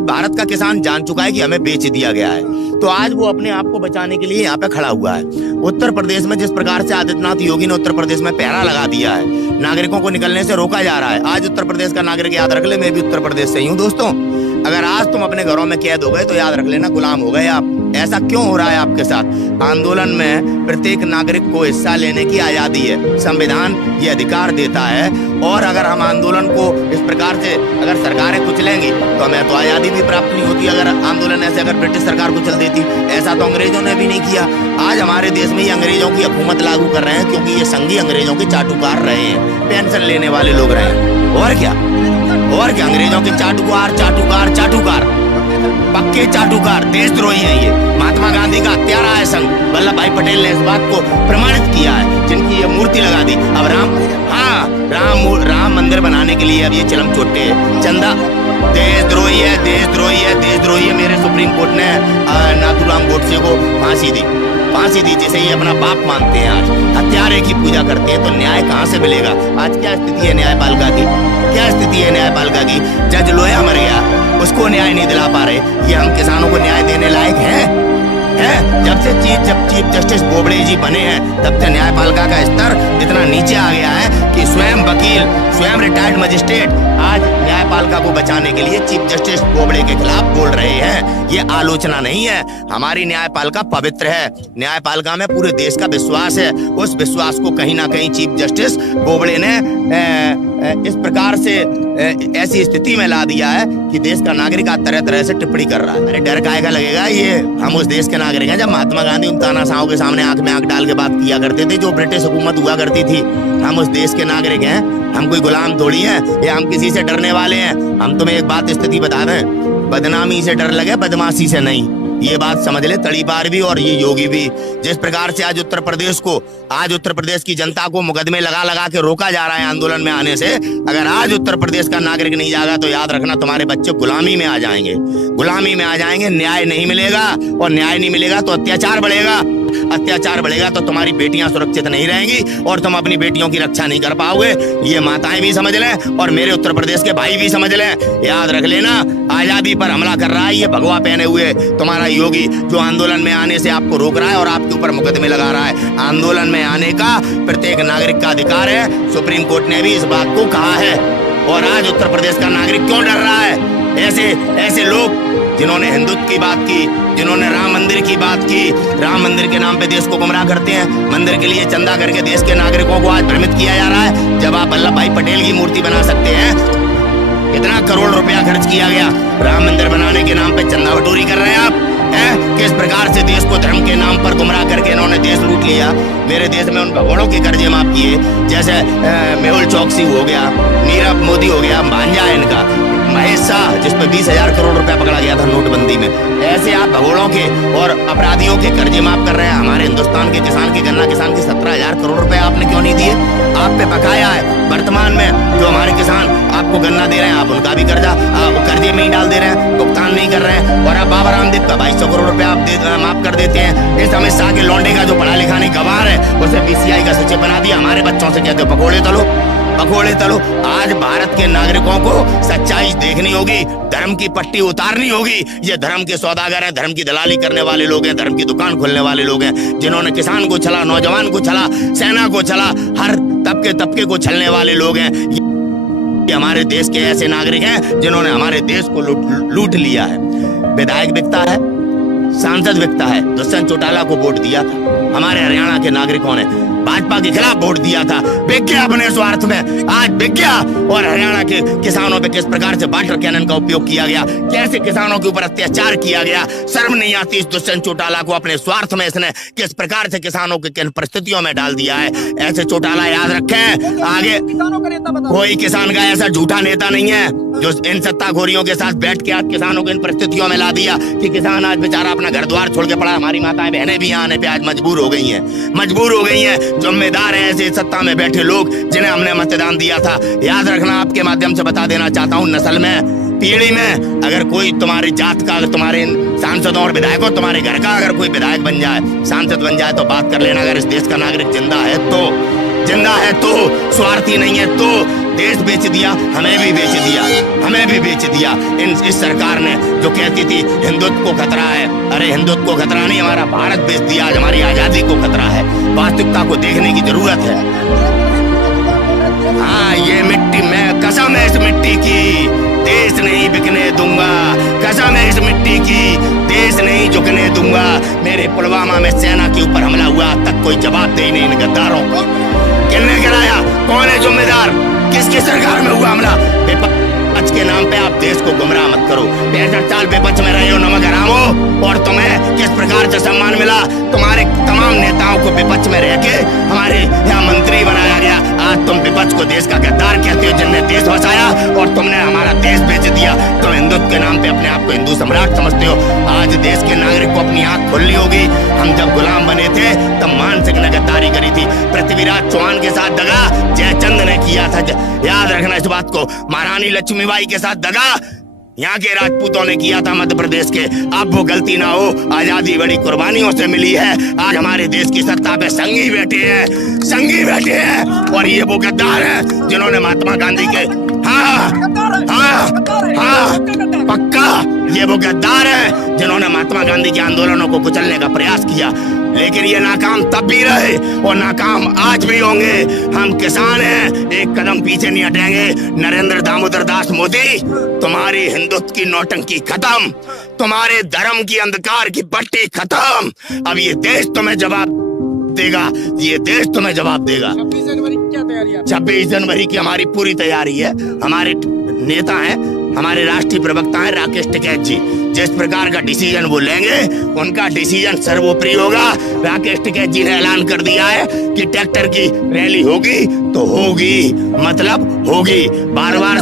आज भारत का किसान जान चुका है कि हमें बेच दिया गया है, तो आज वो अपने आप को बचाने के लिए यहाँ पे खड़ा हुआ है। उत्तर प्रदेश में जिस प्रकार से आदित्यनाथ योगी ने उत्तर प्रदेश में पहरा लगा दिया है, नागरिकों को निकलने से रोका जा रहा है। आज उत्तर प्रदेश का नागरिक याद रख ले, मैं भी उत्तर प्रदेश से ही हूँ दोस्तों। अगर आज तुम अपने घरों में कैद हो गए तो याद रख लेना गुलाम हो गए आप। ऐसा क्यों हो रहा है आपके साथ? आंदोलन में प्रत्येक नागरिक को हिस्सा लेने की आजादी है, संविधान ये अधिकार देता है। और अगर हम आंदोलन को इस प्रकार से अगर सरकारें कुचलेंगी तो हमें तो आजादी भी प्राप्त नहीं होती। अगर आंदोलन ऐसे अगर ब्रिटिश सरकार कुचल देती, ऐसा तो अंग्रेजों ने भी नहीं किया। आज हमारे देश में ये अंग्रेजों की हुकूमत लागू कर रहे हैं क्योंकि ये संघी अंग्रेजों के चाटुकार रहे हैं, पेंशन लेने वाले लोग रहे हैं। और क्या अंग्रेजों के चाटुकार चाटुकार चाटुकार पक्के चाटुकार देशद्रोही हैं ये। महात्मा गांधी का हत्यारा है संघ, वल्लभ भाई पटेल ने इस बात को प्रमाणित किया है, जिनकी ये मूर्ति लगा दी। अब राम मंदिर बनाने के लिए अब ये चिलम चोटे चंदा देशद्रोही है, देशद्रोही है, देशद्रोही है। मेरे सुप्रीम कोर्ट ने नाथूराम गोडसे को फांसी दी जिसे ये अपना बाप मानते हैं। आज हत्यारे की पूजा करते हैं, तो न्याय कहाँ से मिलेगा? आज क्या स्थिति है न्यायपालिका की? क्या स्थिति है न्यायपालिका की? जज लोया मर गया, उसको न्याय नहीं दिला पा रहे। ये हम किसानों को न्याय देने लायक हैं? जब चीफ जस्टिस बोबड़े जी बने हैं तब से न्यायपालिका का स्तर इतना नीचे आ गया है कि स्वयं वकील, स्वयं रिटायर्ड मजिस्ट्रेट आज न्यायपालिका को बचाने के लिए चीफ जस्टिस बोबड़े के खिलाफ बोल रहे हैं। ये आलोचना नहीं है, हमारी न्यायपालिका पवित्र है। न्यायपालिका में पूरे देश का विश्वास है। उस विश्वास को कहीं ना कहीं चीफ जस्टिस बोबड़े ने इस प्रकार से ऐसी स्थिति में ला दिया है कि देश का नागरिक आज तरह तरह से टिप्पणी कर रहा है। अरे डर काहे लगेगा? ये हम उस देश के नागरिक हैं। जब महात्मा गांधी उन तानाशाहों के सामने आंख में आंख डाल के बात किया करते थे, जो ब्रिटिश हुकूमत हुआ करती थी, हम उस देश के नागरिक हैं, हम कोई गुलाम थोड़ी हैं या हम किसी से डरने वाले हैं। हम तुम्हें एक बात स्थिति बता दें, बदनामी से डर लगे, बदमाशी से नहीं। ये बात समझ ले तड़ीपार भी और ये योगी भी। जिस प्रकार से आज उत्तर प्रदेश की जनता को मुकदमे लगा के रोका जा रहा है आंदोलन में आने से, अगर आज उत्तर प्रदेश का नागरिक नहीं जागा तो याद रखना तुम्हारे बच्चे गुलामी में आ जाएंगे, न्याय नहीं मिलेगा। और न्याय नहीं मिलेगा तो अत्याचार बढ़ेगा तो तुम्हारी बेटियां सुरक्षित नहीं रहेंगी और तुम अपनी बेटियों की रक्षा नहीं कर पाओगे। ये माताएं भी समझ लें और मेरे उत्तर प्रदेश के भाई भी समझ लें। याद रख लेना, आजादी पर हमला कर रहा है ये भगवा पहने हुए तुम्हारा योगी, जो आंदोलन में आने से आपको रोक रहा है और आपके ऊपर मुकदमे लगा रहा है। आंदोलन में आने का प्रत्येक नागरिक का अधिकार है, सुप्रीम कोर्ट ने भी इस बात को कहा है। और आज उत्तर प्रदेश का नागरिक क्यों डर रहा है? ऐसे लोग जिन्होंने हिंदुत्व की बात की, जिन्होंने राम मंदिर की बात की, राम मंदिर के नाम पे देश को गुमराह करते हैं। मंदिर के लिए चंदा करके देश के नागरिकों को आज भ्रमित किया जा रहा है। जब आप वल्लभ भाई पटेल की मूर्ति बना सकते हैं, कितना करोड़ रुपया खर्च किया गया राम मंदिर बनाने के नाम पे, चंदा बटोरी कर रहे हैं आप। किस प्रकार से देश को धर्म के नाम पर गुमराह करके इन्होंने देश लूट लिया। मेरे देश में उन भगोड़ों के कर्जे माफ किए, जैसे मेहुल चौकसी हो गया, नीरव मोदी हो गया, भांजा है इनका महेश शाह, जिसपे 20,000 करोड़ रुपया पकड़ा गया था नोटबंदी में। ऐसे आप भगोड़ों के और अपराधियों के कर्जे माफ कर रहे हैं। हमारे हिंदुस्तान के किसान के, गन्ना किसान के 17,000 करोड़ रुपए आपने क्यों नहीं दिए? आप पे बकाया है। वर्तमान में जो हमारे किसान आपको गन्ना दे रहे हैं, आप उनका भी कर्जा कर्जे में ही डाल दे रहे हैं, भुगतान नहीं कर रहे हैं। और अब बाबा रामदेव का 2,200 करोड़ रुपया आप माफ कर देते हैं। इस अमित शाह के लौंडे का जो पढ़ा लिखा नहीं गवार है, उसे BCI का सचिव बना दिया। हमारे बच्चों से कहते हो पकोड़े तलो। आज भारत के नागरिकों को सच्चाई देखनी होगी, धर्म की पट्टी उतारनी होगी। ये धर्म के सौदागर हैं, धर्म की दलाली करने वाले लोग हैं, धर्म की दुकान खोलने वाले लोग हैं, जिन्होंने किसान को छला, नौजवान को छला, सेना को छला, हर तबके को छलने वाले लोग हैं। ये हमारे देश के ऐसे नागरिक हैं जिन्होंने हमारे देश को लूट लिया है। विधायक बिकता है, सांसद बिकता है। दुष्यंत चौटाला को वोट दिया था, हमारे हरियाणा के नागरिकों ने भाजपा के खिलाफ वोट दिया था, बिक गया अपने स्वार्थ में, आज बिक गया। और हरियाणा के किसानों पे किस प्रकार से वाटर कैनन का उपयोग किया गया, कैसे किसानों के ऊपर अत्याचार किया गया। शर्म नहीं आती इस दुष्यंत चौटाला को? अपने स्वार्थ में इसने किस प्रकार से किसानों के किन परिस्थितियों में डाल दिया है। ऐसे चौटाला याद रखें, आगे कोई किसान का ऐसा झूठा नेता नहीं है जो इन सत्ताखोरियों के साथ बैठ के आज किसानों को इन परिस्थितियों में ला दिया कि किसान आज बेचारा अपना घर द्वार छोड़ के पड़ा। हमारी माताएं बहनें भी आने पे आज मजबूर हो गई हैं। जिम्मेदार हैं ऐसे सत्ता में बैठे लोग जिन्हें हमने मतदान दिया था। याद रखना, आपके माध्यम से बता देना चाहता हूँ, नस्ल में, पीढ़ी में अगर कोई तुम्हारी जात का, अगर तुम्हारे सांसदों और विधायकों, तुम्हारे घर का अगर कोई विधायक बन जाए, सांसद बन जाए, तो बात कर लेना। अगर इस देश का नागरिक जिंदा है तो, स्वार्थी नहीं है तो, देश बेच दिया, हमें भी बेच दिया, हमें भी बेच दिया इस सरकार ने, जो कहती थी हिंदुत्व को खतरा है। अरे हिंदुत्व को खतरा नहीं, हमारा भारत बेच दिया, आज हमारी आजादी को खतरा है। वास्तविकता को देखने की जरूरत है। हाँ, ये मिट्टी, मैं कसम है इस मिट्टी की, देश नहीं बिकने दूंगा, कसम है इस मिट्टी की, देश नहीं झुकने दूंगा। मेरे पुलवामा में सेना के ऊपर हमला हुआ, तक कोई जवाब दे नहीं इन गद्दारों को। किसने कराया, कौन है जिम्मेदार, किसकी सरकार में हुआ हमला? विपक्ष के नाम पे आप देश को गुमराह मत करो। 65 साल विपक्ष में रहे हो, नमक हराम हो, और तुम्हें किस प्रकार से सम्मान मिला? तुम्हारे तमाम नेताओं को विपक्ष में रह के हमारे यहाँ मंत्री बनाया गया। आज तुम विपक्ष को देश का गद्दार कहते हो, जिनने देश बचाया, और तुमने हमारा देश बेच दिया। तुम हिंदुत्व के नाम पे अपने आप को हिंदू सम्राट समझते हो। आज देश के नागरिक को अपनी आंख खोलनी होगी। हम जब गुलाम बने थे तब मान सिंह ने गद्दारी करी थी, पृथ्वीराज चौहान के साथ दगा जयचंद ने किया था, याद रखना इस बात को। महारानी लक्ष्मीबाई के साथ दगा यहाँ के राजपूतों ने किया था, मध्य प्रदेश के। अब वो गलती ना हो, आजादी बड़ी कुर्बानियों से मिली है। आज हमारे देश की सत्ता पे संगी बैठे हैं, संगी बैठे हैं, और ये वो गद्दार हैं जिन्होंने महात्मा गांधी के, हाँ पक्का, ये वो गद्दार हैं जिन्होंने महात्मा गांधी के आंदोलनों को कुचलने का प्रयास किया। लेकिन ये नाकाम तब भी रहे और नाकाम आज भी होंगे। हम किसान हैं, एक कदम पीछे नहीं हटेंगे। नरेंद्र दामोदर दास मोदी, तुम्हारी हिंदुत्व की नौटंकी खत्म, तुम्हारे धर्म की अंधकार की पट्टी खत्म। अब ये देश तुम्हें जवाब देगा, ये देश तुम्हें जवाब देगा। 26 जनवरी की क्या तैयारी है? 26 जनवरी की हमारी पूरी तैयारी है। हमारे नेता हैं, हमारे राष्ट्रीय प्रवक्ता हैं राकेश टिकैत जी, जिस प्रकार का डिसीजन वो लेंगे उनका डिसीजन सर्वोपरि होगा। राकेश टिकैत जी ने ऐलान कर दिया है कि ट्रैक्टर की रैली होगी तो होगी, मतलब होगी। बार बार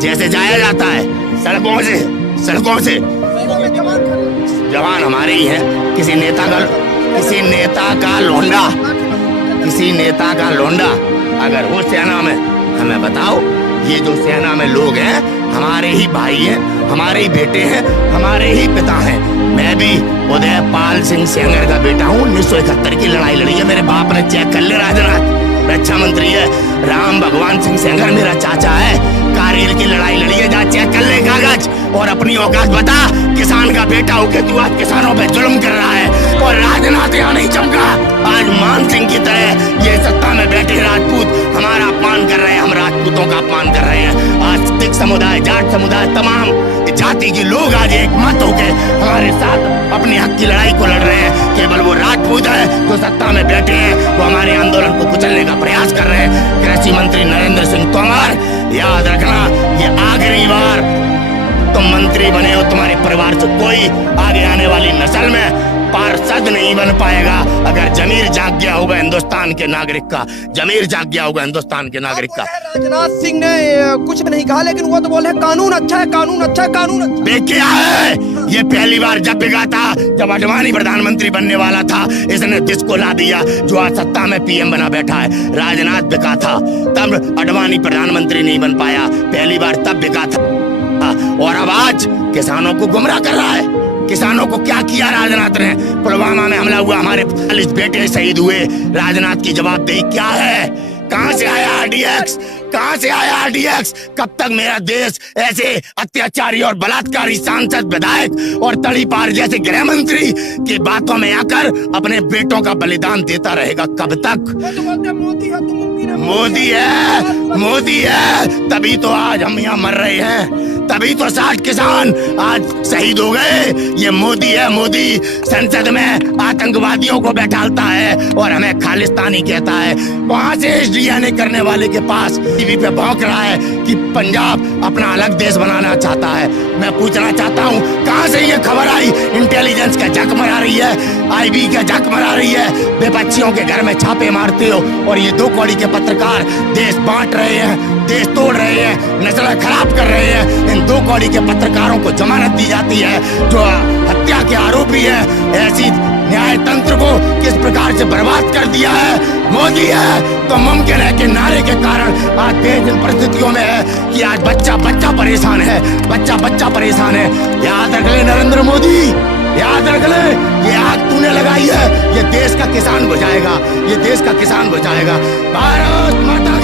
जैसे जाया जाता है सड़कों से, सड़कों से जवान हमारे ही हैं। किसी नेता का लोंडा अगर वो सेना में, हमें बताओ, ये जो सेना में लोग हैं हमारे ही भाई हैं, हमारे ही बेटे हैं, हमारे ही पिता हैं। मैं भी उदयपाल सिंह सेंगर का बेटा हूँ। 1971 की लड़ाई लड़ी है, मेरे बाप ने चेक कर ले। राजनाथ रक्षा मंत्री है, राम भगवान सिंह सेंगर मेरा चाचा है। कारगिल की लड़ाई लड़ी है, जा चेक कर ले कागज, और अपनी औकात बता। किसान का बेटा होके तू आज किसानों पे जुल्म कर रहा है, और राजनाथ यहाँ नहीं चमका। आज मान सिंह की तरह ये सत्ता में बैठे राजपूत हमारा अपमान कर रहे हैं, हम राजपूतों का अपमान कर रहे हैं। आज सिख समुदाय, जाट समुदाय, तमाम जाति के लोग आज एक मत होके हमारे साथ अपने हक की लड़ाई को लड़ रहे हैं। केवल वो राजपूत है जो सत्ता में बैठे हैं, वो हमारे आंदोलन को कुचलने का प्रयास कर रहे हैं। कृषि मंत्री नरेंद्र सिंह तोमर, याद रखना, ये आखिरी बार तुम मंत्री बने हो। तुम्हारे परिवार से कोई आगे आने वाली नस्ल में पार्षद नहीं बन पाएगा अगर जमीर जाग गया होगा हिंदुस्तान के नागरिक का, जमीर जाग गया होगा हिंदुस्तान के नागरिक का। राजनाथ सिंह ने कुछ नहीं कहा, लेकिन वो तो बोले कानून अच्छा है, कानून अच्छा है, कानून अच्छा। क्या है ये? पहली बार जब बिका था, जब अडवाणी प्रधानमंत्री बनने वाला था, इसने जिसको ला दिया जो आज सत्ता में पीएम बना बैठा है। राजनाथ बिका था, तब अडवाणी प्रधानमंत्री नहीं बन पाया, पहली बार तब बिका था। और अब आज किसानों को गुमराह कर रहा है। किसानों को क्या किया राजनाथ ने? पुलवामा में हमला हुआ, हमारे 40 बेटे शहीद हुए। राजनाथ की जवाबदेही क्या है? कहां से आया आरडीएक्स? कहां से आया आरडीएक्स? कब तक मेरा देश ऐसे अत्याचारी और बलात्कारी सांसद, विधायक और तड़ीपार जैसे गृह मंत्री की बातों में आकर अपने बेटों का बलिदान देता रहेगा? कब तक? मोदी है, तभी तो आज हम यहाँ मर रहे हैं, तभी तो 60 किसान आज शहीद हो गए। ये मोदी है, मोदी संसद में आतंकवादियों को बैठालता है और हमें खालिस्तानी कहता है। वहां से डीएनए करने वाले के पास टीवी पे भौंक रहा है कि पंजाब अपना अलग देश बनाना चाहता है। मैं पूछना चाहता हूँ, कहाँ से ये खबर आई? इंटेलिजेंस का झक मरा रही है, आईबी का झक मरा रही है, विपक्षियों के घर में छापे मारते हो, और ये 2 कौड़ी के पत्रकार देश बांट रहे हैं, देश तोड़ रहे हैं, नस्लें खराब कर रहे हैं। इन 2 कौड़ी के पत्रकारों को जमानत दी जाती है जो हत्या के आरोपी है। ऐसी न्याय तंत्र को किस प्रकार से बर्बाद कर दिया है मोदी है। तो मुमकिन है कि नारे के कारण आज देश इन परिस्थितियों में है कि आज बच्चा परेशान है, बच्चा परेशान है। याद रख ले नरेंद्र मोदी, याद रख ले, ये आग तूने लगाई है, ये देश का किसान बुझाएगा, ये देश का किसान बुझाएगा। भारत माता